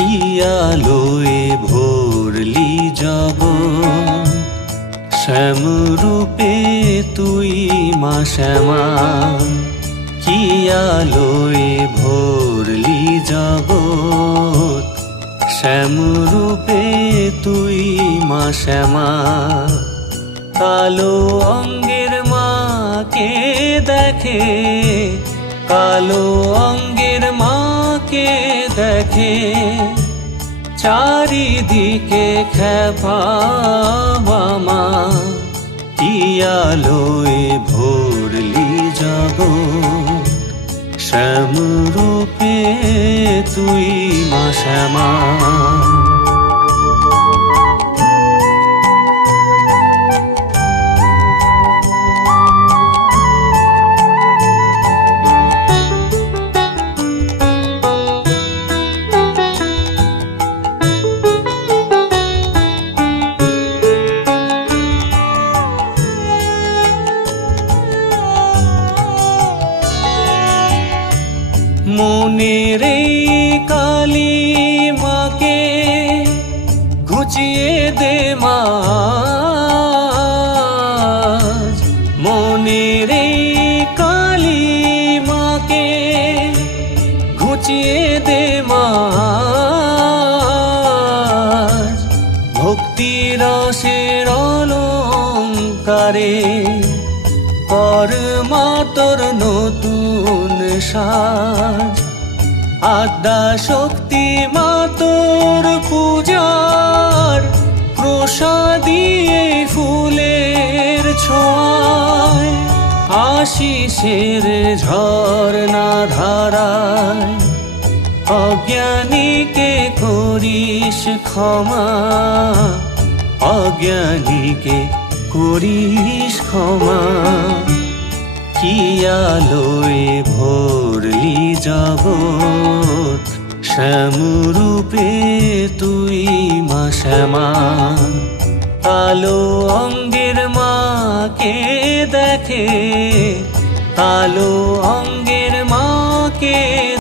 কি আলোয় ভরলি জগৎ, শ্যামরূপে তুই মা শ্যামা। কি আলোয় ভরলি জগৎ, শ্যামরূপে তুই মা শ্যামা। কালো অঙ্গের মাকে দেখে, কালো অঙ্গের মাকে দেখে, চারিদিকে খেপা মা। কি আলোয় ভরলি জগৎ, শ্যামরূপে তুই মা শ্যামা। মনের এই কালী মাকে ঘুচিয়ে দে মা, মনের এই কালী মাকে ঘুচিয়ে দে মা। ভক্তি রসের অলঙ্কারে কর মা তোর নতুন সাজ। আদ্যা শক্তি মা তোর পূজার প্রসাদিয়ে ফুলের ছোঁয়ায়, আশিসের ঝর্ণা ধারায় অজ্ঞানীকে করিস ক্ষমা, অজ্ঞানীকে করিস ক্ষমা। কি আলোয় ভরলি জগৎ, শ্যামরূপে তুই মা শ্যামা। কালো অঙ্গের মাকে দেখে, কালো অঙ্গের মাকে